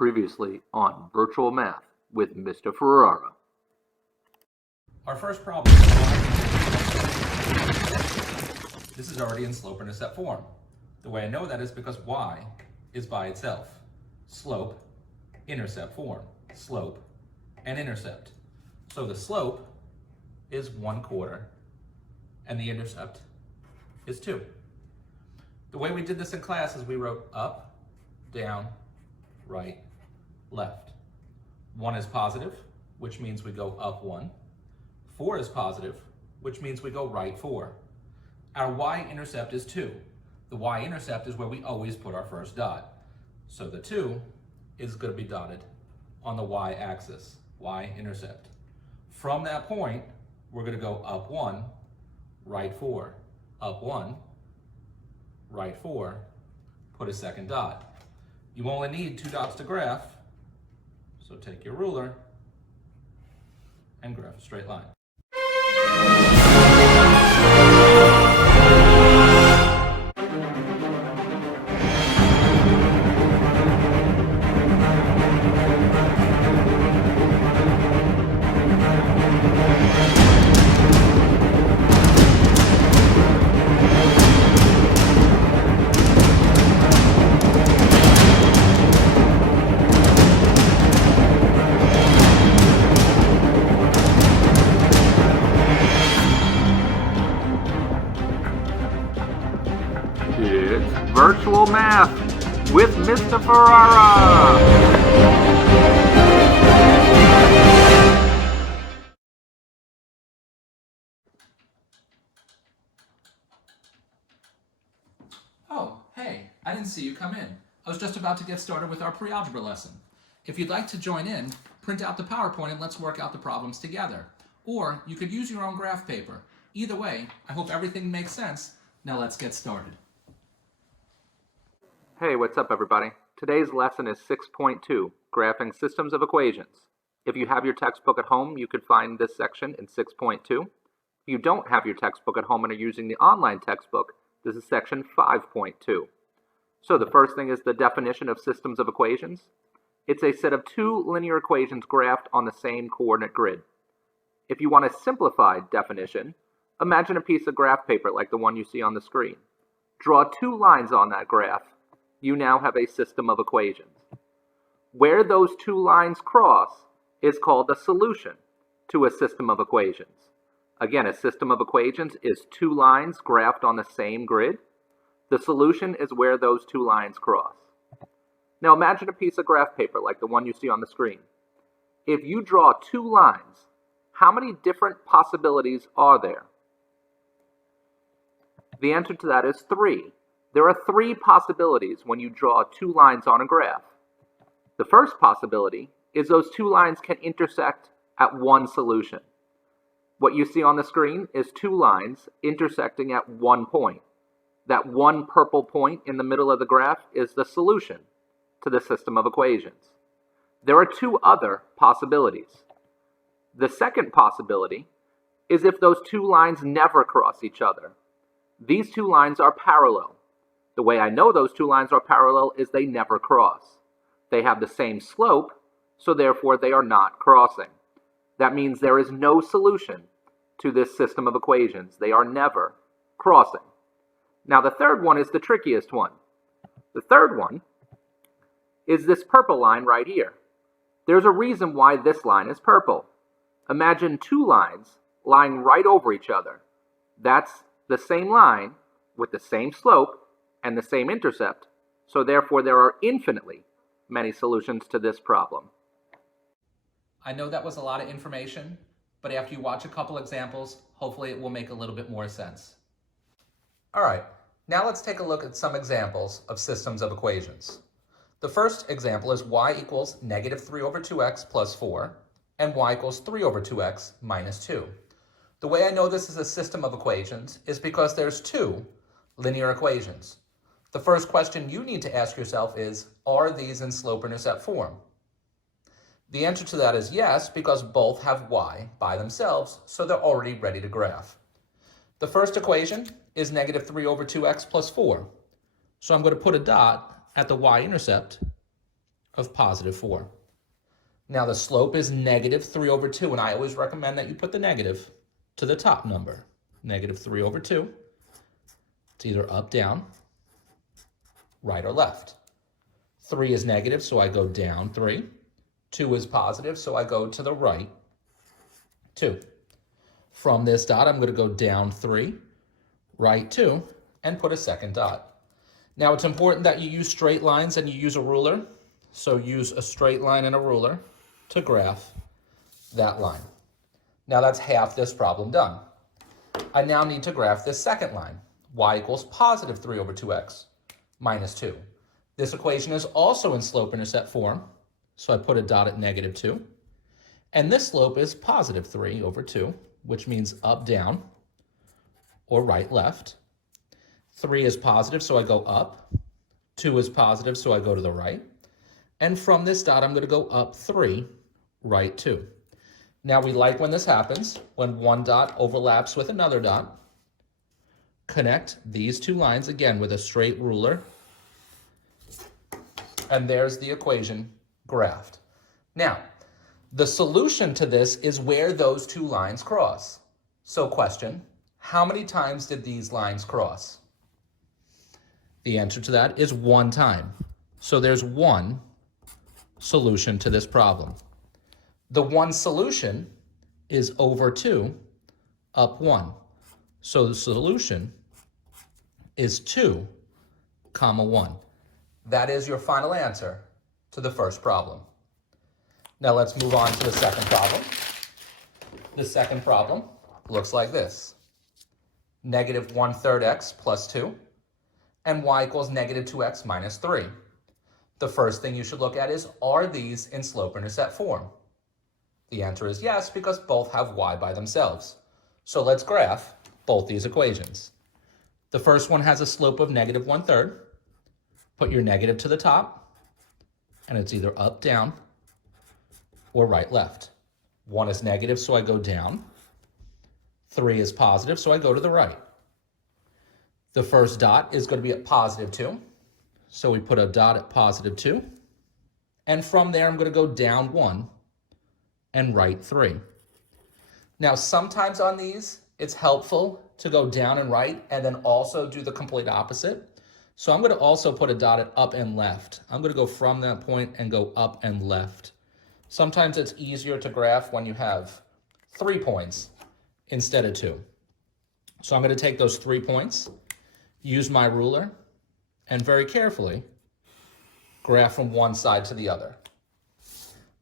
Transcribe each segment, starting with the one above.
Previously on Virtual Math with Mr. Ferrara. Our first problem is this is already in slope-intercept form. The way I know that is because y is by itself. Slope, intercept form. Slope and intercept. So the slope is 1/4 and the intercept is 2. The way we did this in class is we wrote up, down, right, left. 1 is positive, which means we go up 1. 4 is positive, which means we go right 4. Our y-intercept is 2. The y-intercept is where we always put our first dot. So the 2 is going to be dotted on the y-axis, y-intercept. From that point, we're going to go up 1, right 4, up 1, right 4, put a second dot. You only need 2 dots to graph, so take your ruler and graph a straight line. It's Virtual Math with Mr. Ferrara. Oh, hey, I didn't see you come in. I was just about to get started with our pre-algebra lesson. If you'd like to join in, print out the PowerPoint and let's work out the problems together. Or you could use your own graph paper. Either way, I hope everything makes sense. Now let's get started. Hey, what's up everybody? Today's lesson is 6.2, Graphing Systems of Equations. If you have your textbook at home, you could find this section in 6.2. If you don't have your textbook at home and are using the online textbook, this is section 5.2. So the first thing is the definition of systems of equations. It's a set of two linear equations graphed on the same coordinate grid. If you want a simplified definition, imagine a piece of graph paper like the one you see on the screen. Draw two lines on that graph. You now have a system of equations. Where those two lines cross is called a solution to a system of equations. Again, a system of equations is two lines graphed on the same grid. The solution is where those two lines cross. Now imagine a piece of graph paper like the one you see on the screen. If you draw two lines, how many different possibilities are there? The answer to that is 3. There are 3 possibilities when you draw two lines on a graph. The first possibility is those two lines can intersect at one solution. What you see on the screen is two lines intersecting at one point. That one purple point in the middle of the graph is the solution to the system of equations. There are 2 other possibilities. The second possibility is if those two lines never cross each other. These two lines are parallel. The way I know those two lines are parallel is they never cross. They have the same slope, so therefore they are not crossing. That means there is no solution to this system of equations. They are never crossing. Now the third one is the trickiest one. The third one is this purple line right here. There's a reason why this line is purple. Imagine two lines lying right over each other. That's the same line with the same slope and the same intercept, so therefore there are infinitely many solutions to this problem. I know that was a lot of information, but after you watch a couple examples, hopefully it will make a little bit more sense. All right, now let's take a look at some examples of systems of equations. The first example is y equals -3/2x plus 4, and y equals 3/2x minus 2. The way I know this is a system of equations is because there's 2 linear equations. The first question you need to ask yourself is, are these in slope-intercept form? The answer to that is yes, because both have y by themselves, so they're already ready to graph. The first equation is -3/2x plus 4. So I'm going to put a dot at the y-intercept of positive 4. Now the slope is negative 3 over 2, and I always recommend that you put the negative to the top number. Negative 3 over 2. It's either up, down, right, or left. 3 is negative, so I go down 3. 2 is positive, so I go to the right 2. From this dot, I'm going to go down 3, right 2, and put a second dot. Now it's important that you use straight lines and you use a ruler. So use a straight line and a ruler to graph that line. Now that's half this problem done. I now need to graph this second line. Y equals positive 3 over 2x minus 2. This equation is also in slope-intercept form, so I put a dot at negative 2. And this slope is positive 3 over 2, which means up, down, or right, left. 3 is positive, so I go up. 2 is positive, so I go to the right. And from this dot, I'm going to go up 3, right 2. Now we like when this happens, when one dot overlaps with another dot. Connect these two lines again with a straight ruler. And there's the equation graphed. Now, the solution to this is where those two lines cross. So question, how many times did these lines cross? The answer to that is 1 time. So there's one solution to this problem. The one solution is over 2, up 1. So the solution is 2, comma 1. That is your final answer to the first problem. Now let's move on to the second problem. The second problem looks like this. Negative 1/3 x plus 2 and y equals negative 2x minus 3. The first thing you should look at is, are these in slope-intercept form? The answer is yes, because both have y by themselves. So let's graph both these equations. The first one has a slope of negative 1/3. Put your negative to the top, and it's either up, down, or right, left. 1 is negative, so I go down. 3 is positive, so I go to the right. The first dot is going to be at positive 2. So we put a dot at positive 2. And from there, I'm going to go down 1 and right 3. Now, sometimes on these, it's helpful to go down and right and then also do the complete opposite. So I'm going to also put a dot at up and left. I'm going to go from that point and go up and left. Sometimes it's easier to graph when you have 3 points instead of 2. So I'm going to take those 3 points, use my ruler, and very carefully graph from one side to the other.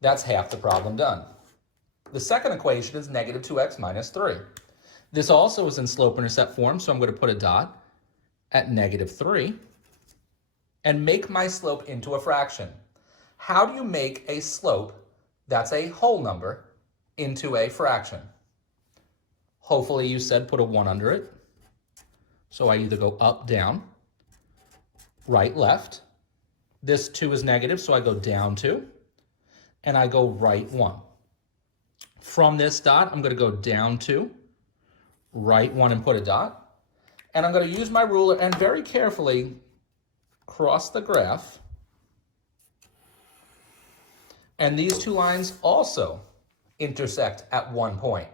That's half the problem done. The second equation is negative 2x minus 3. This also is in slope-intercept form, so I'm going to put a dot at negative 3 and make my slope into a fraction. How do you make a slope that's a whole number into a fraction? Hopefully you said put a 1 under it. So I either go up, down, right, left. This 2 is negative, so I go down 2, and I go right 1. From this dot, I'm going to go down 2, right 1, and put a dot. And I'm going to use my ruler and very carefully cross the graph. And these two lines also intersect at one point.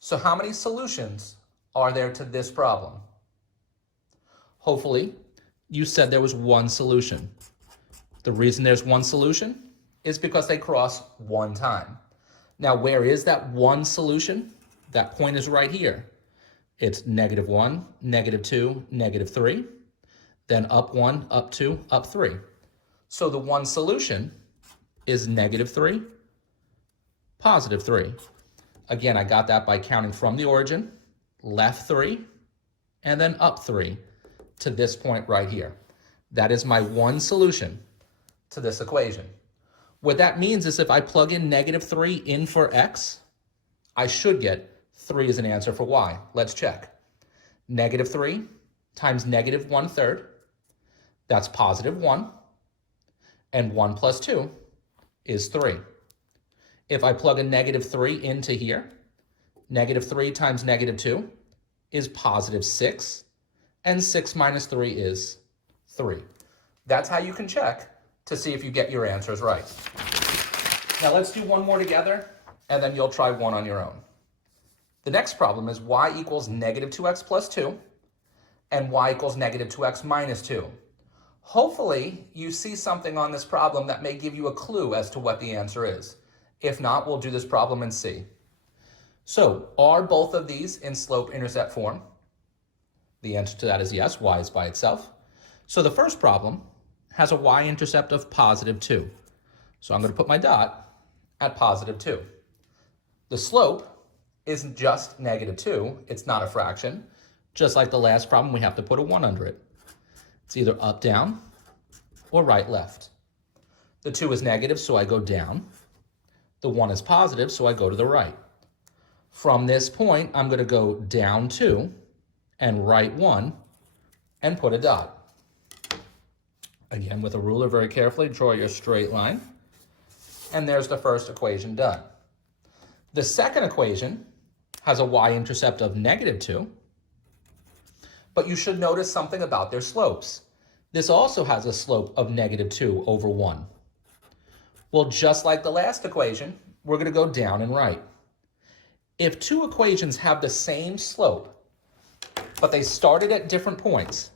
So how many solutions are there to this problem? Hopefully, you said there was one solution. The reason there's one solution is because they cross one time. Now, where is that one solution? That point is right here. It's negative 1, negative 2, negative 3, then up 1, up 2, up 3. So the one solution is negative 3, positive 3. Again, I got that by counting from the origin, left 3, and then up 3 to this point right here. That is my one solution to this equation. What that means is if I plug in negative 3 in for x, I should get 3 as an answer for y. Let's check. Negative 3 times negative 1/3, that's positive 1, and 1 plus 2 is 3. If I plug a negative 3 into here, negative 3 times negative 2 is positive 6, and 6 minus 3 is 3. That's how you can check to to see if you get your answers right. Now let's do one more together, and then you'll try one on your own. The next problem is y equals negative 2x plus 2, and y equals negative 2x minus 2. Hopefully, you see something on this problem that may give you a clue as to what the answer is. If not, we'll do this problem and see. So, are both of these in slope-intercept form? The answer to that is yes, y is by itself. So the first problem has a y-intercept of positive 2. So I'm going to put my dot at positive 2. The slope isn't just negative 2, it's not a fraction. Just like the last problem, we have to put a 1 under it. It's either up, down, or right, left. The 2 is negative, so I go down. The 1 is positive, so I go to the right. From this point, I'm going to go down 2 and right 1 and put a dot. Again, with a ruler very carefully, draw your straight line. And there's the first equation done. The second equation has a y-intercept of negative 2. But you should notice something about their slopes. This also has a slope of negative 2 over 1. Well, just like the last equation, we're going to go down and right. If two equations have the same slope, but they started at different points,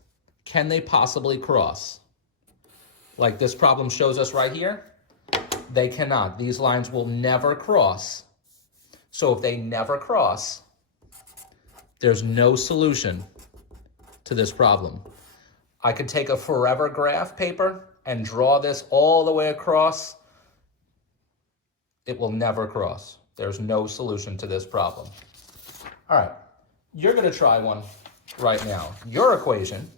can they possibly cross? Like this problem shows us right here, they cannot. These lines will never cross. So if they never cross, there's no solution to this problem. I could take a forever graph paper and draw this all the way across. It will never cross. There's no solution to this problem. All right, you're going to try one right now. Your equation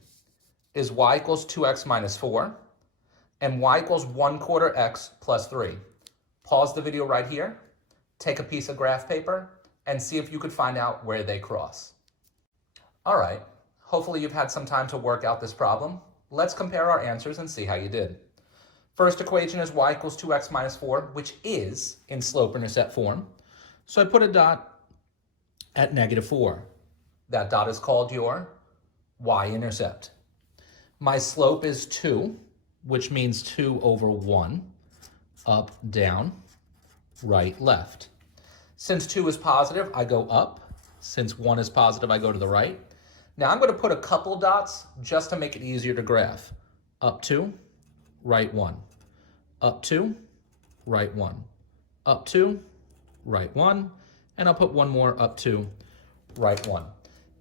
is y equals 2x minus 4 and y equals 1/4 x plus 3. Pause the video right here, take a piece of graph paper, and see if you could find out where they cross. All right. Hopefully you've had some time to work out this problem. Let's compare our answers and see how you did. First equation is y equals 2x minus 4, which is in slope-intercept form. So I put a dot at negative 4. That dot is called your y-intercept. My slope is 2, which means 2 over 1, up, down, right, left. Since 2 is positive, I go up. Since 1 is positive, I go to the right. Now I'm going to put a couple dots just to make it easier to graph. Up 2, right 1. Up 2, right 1. Up 2, right 1. And I'll put one more up 2, right 1.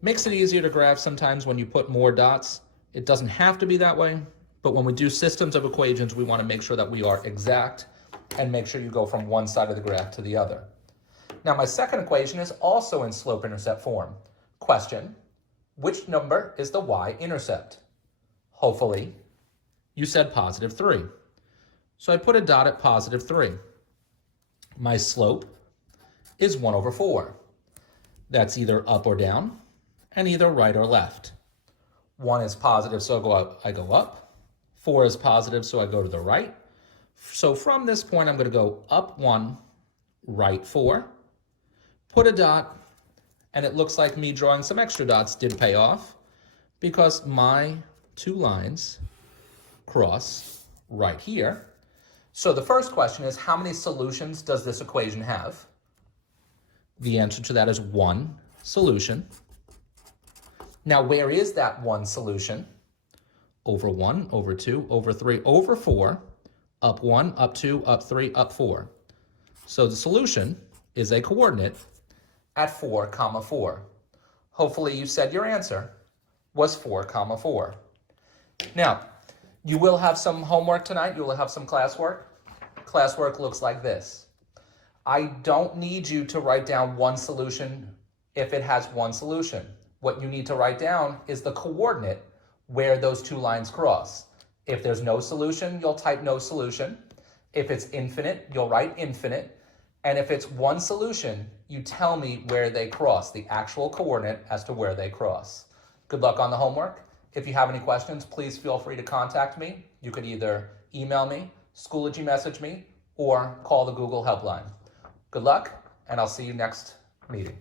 Makes it easier to graph sometimes when you put more dots. It doesn't have to be that way, but when we do systems of equations, we want to make sure that we are exact and make sure you go from one side of the graph to the other. Now my second equation is also in slope-intercept form. Question: which number is the y-intercept? Hopefully, you said positive 3. So I put a dot at positive 3. My slope is 1 over 4. That's either up or down, and either right or left. 1 is positive, so I go up. 4 is positive, so I go to the right. So from this point, I'm going to go up 1, right 4, put a dot, and it looks like me drawing some extra dots did pay off because my two lines cross right here. So the first question is, how many solutions does this equation have? The answer to that is 1 solution. Now, where is that one solution? Over 1, over 2, over 3, over 4, up 1, up 2, up 3, up 4. So the solution is a coordinate at 4, 4. Hopefully you said your answer was 4, 4. Now, you will have some homework tonight. You will have some classwork. Classwork looks like this. I don't need you to write down one solution if it has one solution. What you need to write down is the coordinate where those two lines cross. If there's no solution, you'll type no solution. If it's infinite, you'll write infinite. And if it's one solution, you tell me where they cross, the actual coordinate as to where they cross. Good luck on the homework. If you have any questions, please feel free to contact me. You could either email me, Schoology message me, or call the Google helpline. Good luck, and I'll see you next meeting.